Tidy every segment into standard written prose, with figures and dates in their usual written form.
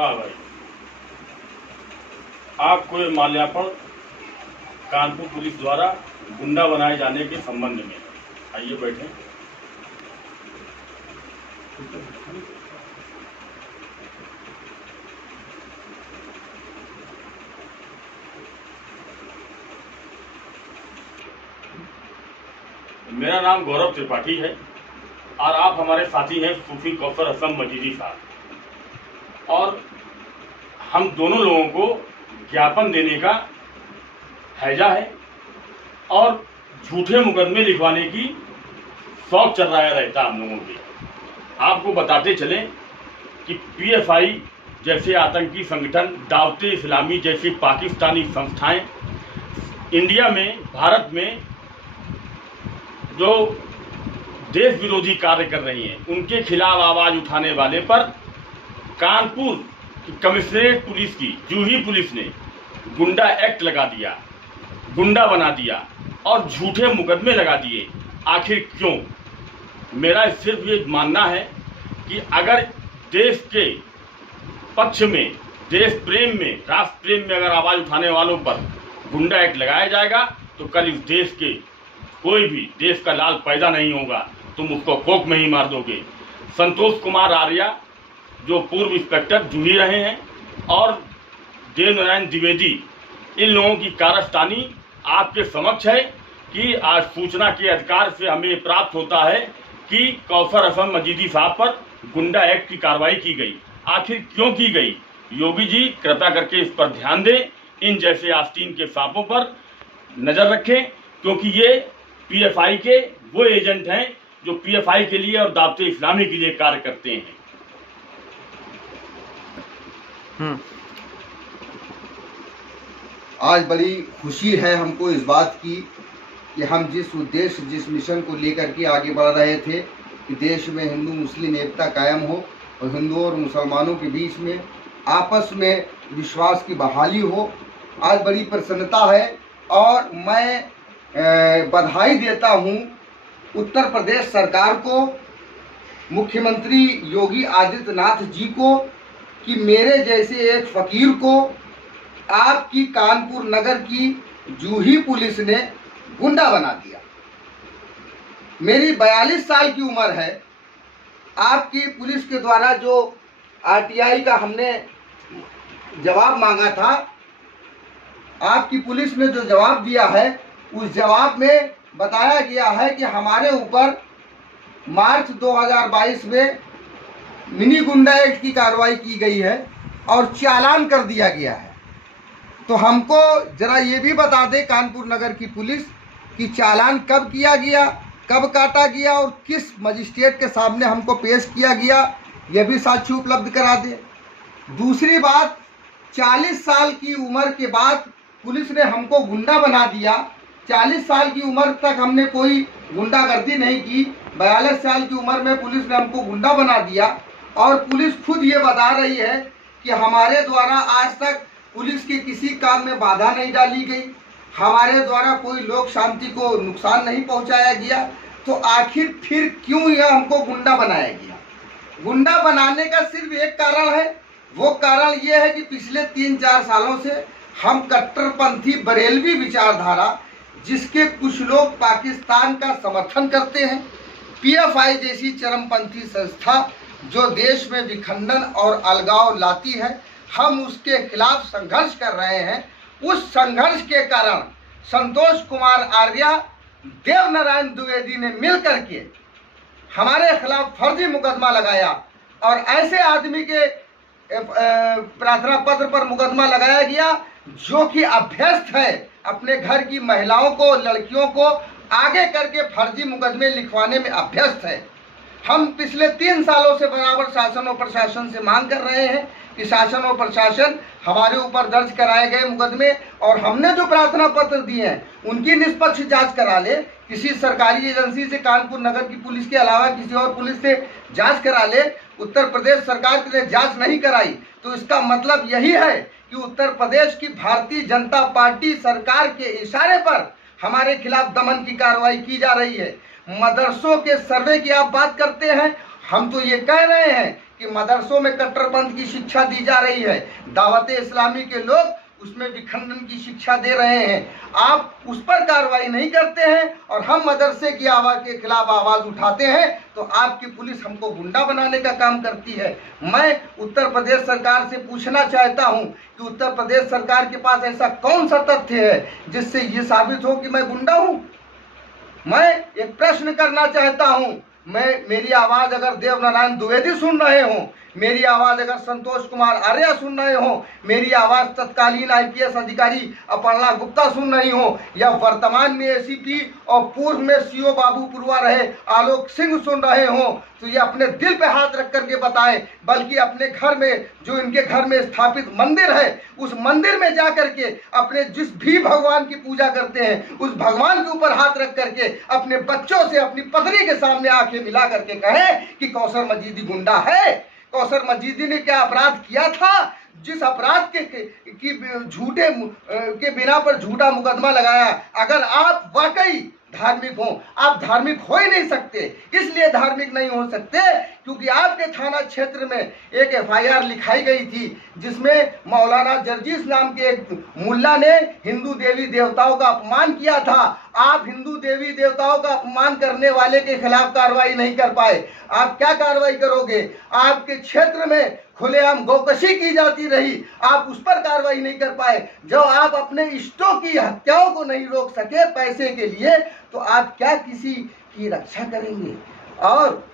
वाह भाई, आपको ये माल्यार्पण कानपुर पुलिस द्वारा गुंडा बनाए जाने के संबंध में, आइए बैठे। मेरा नाम गौरव त्रिपाठी है और आप हमारे साथी हैं सूफी कौसर हसन मजीदी साहब, और हम दोनों लोगों को ज्ञापन देने का हैजा है और झूठे मुकदमे लिखवाने की शौक चल रहा रहता हम लोगों के। आपको बताते चलें कि पीएफआई जैसे आतंकी संगठन, दावते इस्लामी जैसी पाकिस्तानी संस्थाएं इंडिया में, भारत में जो देश विरोधी कार्य कर रही हैं, उनके खिलाफ आवाज उठाने वाले पर कानपुर की कमिश्नरेट पुलिस की जूही पुलिस ने गुंडा एक्ट लगा दिया, गुंडा बना दिया और झूठे मुकदमे लगा दिए। आखिर क्यों? मेरा सिर्फ ये मानना है कि अगर देश के पक्ष में, देश प्रेम में, राष्ट्र प्रेम में अगर आवाज उठाने वालों पर गुंडा एक्ट लगाया जाएगा तो कल इस देश के कोई भी देश का लाल पैदा नहीं होगा, तुम उसको कोक में ही मार दोगे। संतोष कुमार आर्या जो पूर्व इंस्पेक्टर जूही रहे हैं और देवनारायण द्विवेदी, इन लोगों की कारस्तानी आपके समक्ष है कि आज सूचना के अधिकार से हमें प्राप्त होता है कि कौसर हसन मजीदी साहब पर गुंडा एक्ट की कार्रवाई की गई। आखिर क्यों की गई? योगी जी कृपया करके इस पर ध्यान दें, इन जैसे आस्तीन के सांपों पर नजर रखें, क्योंकि ये पीएफआई के वो एजेंट हैं जो पीएफआई के लिए और दावते इस्लामी के लिए कार्य करते हैं। आज बड़ी खुशी है हमको इस बात की कि हम जिस उद्देश्य, जिस मिशन को लेकर के आगे बढ़ रहे थे कि देश में हिंदू मुस्लिम एकता कायम हो और हिंदुओं और मुसलमानों के बीच में आपस में विश्वास की बहाली हो, आज बड़ी प्रसन्नता है। और मैं बधाई देता हूं उत्तर प्रदेश सरकार को, मुख्यमंत्री योगी आदित्यनाथ जी को कि मेरे जैसे एक फ़कीर को आपकी कानपुर नगर की जूही पुलिस ने गुंडा बना दिया। मेरी 42 साल की उम्र है। आपकी पुलिस के द्वारा जो आरटीआई का हमने जवाब मांगा था, आपकी पुलिस ने जो जवाब दिया है, उस जवाब में बताया गया है कि हमारे ऊपर मार्च 2022 में मिनी गुंडा एक्ट की कार्रवाई की गई है और चालान कर दिया गया है। तो हमको जरा ये भी बता दे कानपुर नगर की पुलिस कि चालान कब किया गया, कब काटा गया और किस मजिस्ट्रेट के सामने हमको पेश किया गया, यह भी साक्ष्य उपलब्ध करा दे। दूसरी बात, 40 साल की उम्र के बाद पुलिस ने हमको गुंडा बना दिया। 40 साल की उम्र तक हमने कोई गुंडागर्दी नहीं की, 42 साल की उम्र में पुलिस ने हमको गुंडा बना दिया। और पुलिस खुद ये बता रही है कि हमारे द्वारा आज तक पुलिस के किसी काम में बाधा नहीं डाली गई, हमारे द्वारा कोई लोक शांति को नुकसान नहीं पहुंचाया गया। तो आखिर फिर क्यों यह हमको गुंडा बनाया गया? गुंडा बनाने का सिर्फ एक कारण है, वो कारण ये है कि पिछले 3-4 सालों से हम कट्टरपंथी बरेलवी विचारधारा, जिसके कुछ लोग पाकिस्तान का समर्थन करते हैं, पीएफआई जैसी चरमपंथी संस्था जो देश में विखंडन और अलगाव लाती है, हम उसके खिलाफ संघर्ष कर रहे हैं। उस संघर्ष के कारण संतोष कुमार आर्या, देवनारायण द्विवेदी ने मिलकर के हमारे खिलाफ फर्जी मुकदमा लगाया और ऐसे आदमी के प्रार्थना पत्र पर मुकदमा लगाया गया जो कि अभ्यस्त है अपने घर की महिलाओं को, लड़कियों को आगे करके फर्जी मुकदमे लिखवाने में अभ्यस्त है। हम पिछले 3 सालों से बराबर शासन और प्रशासन से मांग कर रहे हैं कि शासन और प्रशासन हमारे ऊपर दर्ज कराए गए मुकदमे और हमने जो प्रार्थना पत्र दिए हैं उनकी निष्पक्ष जांच करा ले। किसी सरकारी एजेंसी से, कानपुर नगर की पुलिस के अलावा किसी और पुलिस से जांच करा ले। उत्तर प्रदेश सरकार ने जांच नहीं कराई तो इसका मतलब यही है कि उत्तर प्रदेश की भारतीय जनता पार्टी सरकार के इशारे पर हमारे खिलाफ दमन की कार्रवाई की जा रही है। मदरसों के सर्वे की आप बात करते हैं, हम तो ये कह रहे हैं कि मदरसों में कट्टरपंथ की शिक्षा दी जा रही है, दावत इस्लामी के लोग उसमें विखंडन की शिक्षा दे रहे हैं। आप उस पर कार्रवाई नहीं करते हैं और हम मदरसे की आवाज़ के खिलाफ आवाज़ उठाते हैं तो आपकी पुलिस हमको गुंडा बनाने का काम करती है। मैं उत्तर प्रदेश सरकार से पूछना चाहता हूं कि उत्तर प्रदेश सरकार के पास ऐसा कौन सा तथ्य है जिससे ये साबित हो कि मैं गुंडा हूं। मैं एक प्रश्न करना चाहता हूं, मेरी आवाज़ अगर देवनारायण द्विवेदी सुन रहे हों, मेरी आवाज़ अगर संतोष कुमार आर्य सुन रहे हो, मेरी आवाज़ तत्कालीन आईपीएस अधिकारी अपर्णा गुप्ता सुन रही हो, या वर्तमान में एसीपी और पूर्व में सीओ बाबू पुरवा रहे आलोक सिंह सुन रहे हो, तो ये अपने दिल पे हाथ रख करके बताएं, बल्कि अपने घर में जो इनके घर में स्थापित मंदिर है उस मंदिर में जा करके अपने जिस भी भगवान की पूजा करते हैं उस भगवान के ऊपर हाथ रख करके अपने बच्चों से अपनी पत्नी के सामने आंखें मिला करके कहें कि कौसर मजीदी गुंडा है। कौसर मजीदी ने क्या अपराध किया था जिस अपराध की झूठे के बिना पर झूठा मुकदमा लगाया। अगर आप वाकई धार्मिक हो, आप धार्मिक हो ही नहीं सकते। इसलिए धार्मिक नहीं हो सकते क्योंकि आपके थाना क्षेत्र में एक एफआईआर लिखाई गई थी जिसमें मौलाना जर्जीस नाम के एक मुल्ला ने हिंदू देवी देवताओं का अपमान किया था। आप हिंदू देवी देवताओं का अपमान करने वाले के खिलाफ कार्रवाई नहीं कर पाए। आप क्या कार्रवाई करोगे? आपके क्षेत्र में खुलेआम गौकशी की जाती रही, आप उस पर कार्रवाई नहीं कर पाए। जब आप अपने इष्टों की हत्याओं को नहीं रोक सके पैसे के लिए, तो आप क्या किसी की रक्षा करेंगे? और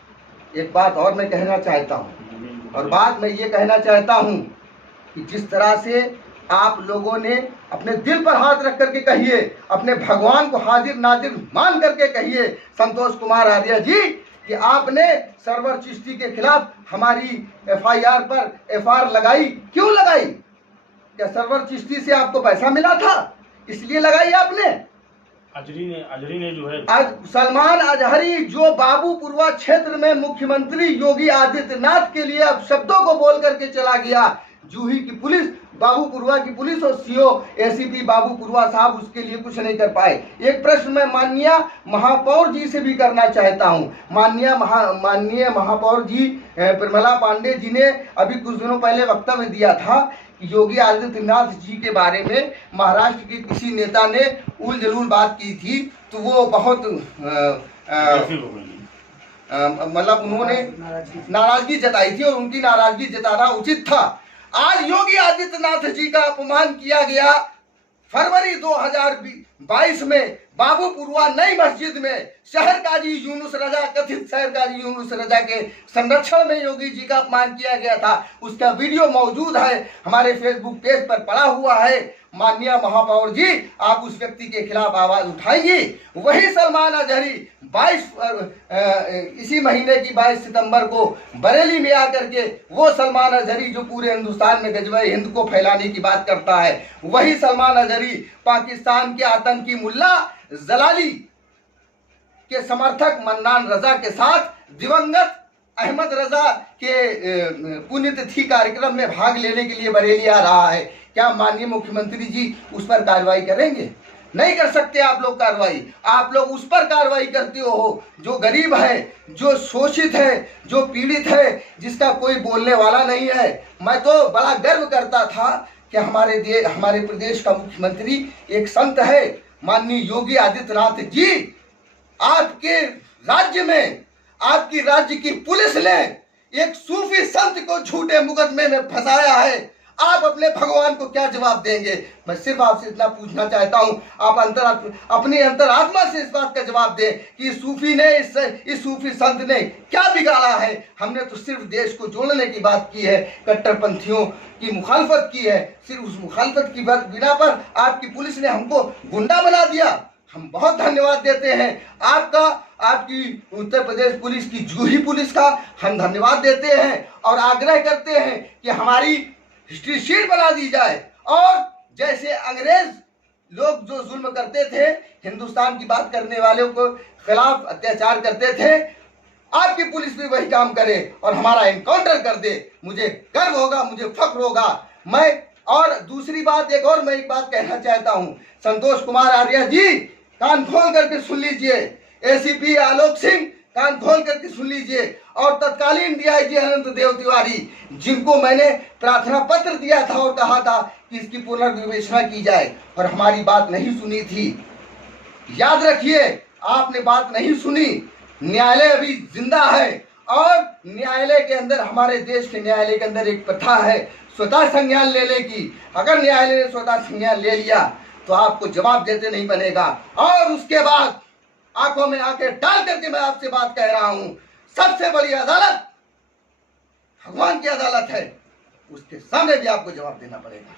एक बात और मैं कहना चाहता हूँ, और बात मैं ये कहना चाहता हूँ कि जिस तरह से आप लोगों ने अपने दिल पर हाथ रख करके कहिए, अपने भगवान को हाजिर नाजिर मान करके कहिए संतोष कुमार आर्य जी कि आपने सरवर चिश्ती के खिलाफ हमारी एफआईआर पर एफआईआर लगाई। क्यों लगाई? क्या सरवर चिश्ती से आपको पैसा मिला था इसलिए लगाई आपने? अजहरी ने जो है आज सलमान अजहरी जो बाबूपुरवा क्षेत्र में मुख्यमंत्री योगी आदित्यनाथ के लिए अब शब्दों को बोल करके चला गया, जूही की पुलिस, बाबूपुरवा की पुलिस और सीओ एसीपी बाबूपुरवा साहब उसके लिए कुछ नहीं कर पाए। एक प्रश्न मैं माननीय महापौर जी से भी करना चाहता हूं। माननीय महापौर जी प्रमला पांडे जी ने अभी कुछ दिनों पहले वक्तव्य दिया था कि योगी आदित्यनाथ जी के बारे में महाराष्ट्र के किसी नेता ने उल जलूल बात की थी, तो वो बहुत मतलब उन्होंने नाराजगी जताई थी और उनकी नाराजगी जताना उचित था। आज योगी आदित्यनाथ जी का अपमान किया गया। फरवरी 2022 में बाबूपुरवा नई मस्जिद में शहर काजी यूनुस रजा, कथित शहर काजी यूनुस रजा के संरक्षण में योगी जी का अपमान किया गया था। उसका वीडियो मौजूद है, हमारे फेसबुक पेज पर पड़ा हुआ है। माननीय महापौर जी, आप उस व्यक्ति के खिलाफ आवाज उठाएंगी। वही सलमान अजहरी इसी महीने की 22 सितंबर को बरेली में आकर के वो सलमान अजहरी जो पूरे हिंदुस्तान में गजवा हिंद को फैलाने की बात करता है, वही सलमान अजहरी पाकिस्तान के आतंकी मुल्ला जलाली के समर्थक मन्नान रजा के साथ दिवंगत अहमद रजा के पुण्यतिथि कार्यक्रम में भाग लेने के लिए बरेली आ रहा है। क्या माननीय मुख्यमंत्री जी उस पर कार्रवाई करेंगे? नहीं कर सकते आप लोग कार्रवाई। आप लोग उस पर कार्रवाई करते हो जो गरीब है, जो शोषित है, जो पीड़ित है, जिसका कोई बोलने वाला नहीं है। मैं तो बड़ा गर्व करता था कि हमारे प्रदेश का मुख्यमंत्री एक संत है। माननीय योगी आदित्यनाथ जी, आपके राज्य में आपकी राज्य की पुलिस ने एक सूफी संत को झूठे मुकदमे में फंसाया है। आप अपने भगवान को क्या जवाब देंगे? मैं सिर्फ आपसे इतना पूछना चाहता हूं, आप अपनी अंतरात्मा से इस बात का जवाब दें कि सूफी ने इस सूफी संत ने क्या बिगाड़ा है। हमने तो सिर्फ देश को जोड़ने की बात की है, कट्टरपंथियों की मुखालफत की है। सिर्फ उस मुखालफत की बिना पर आपकी पुलिस ने हमको गुंडा बना दिया। हम बहुत धन्यवाद देते हैं आपकी उत्तर प्रदेश पुलिस की, जूही पुलिस का हम धन्यवाद देते हैं और आग्रह करते हैं कि हमारी हिस्ट्री शीट बना दी जाए। और जैसे अंग्रेज लोग जो जुल्म करते थे, हिंदुस्तान की बात करने वालों को खिलाफ अत्याचार करते थे, आपकी पुलिस भी वही काम करे और हमारा एनकाउंटर कर दे। मुझे गर्व होगा, मुझे फख्र होगा। और दूसरी बात, मैं एक बात कहना चाहता हूं, संतोष कुमार आर्य जी कान खोल करके सुन लीजिए। एसीपी आलोक सिंह कान खोल करके सुन लीजिए। और तत्कालीन डीआईजी अनंत देव तिवारी, जिनको मैंने प्रार्थना पत्र दिया था और कहा था कि इसकी पुनर्विवेचना की जाए, और हमारी बात नहीं सुनी थी। याद रखिए, आपने बात नहीं सुनी। न्यायालय अभी जिंदा है, और न्यायालय के अंदर, हमारे देश के न्यायालय के अंदर एक प्रथा है स्वतः संज्ञान लेने की। अगर न्यायालय ने स्वतः संज्ञान ले लिया तो आपको जवाब देते नहीं बनेगा। और उसके बाद आंखों में आंखें डाल करके मैं आपसे बात कह रहा हूं, सबसे बड़ी अदालत भगवान की अदालत है, उसके सामने भी आपको जवाब देना पड़ेगा।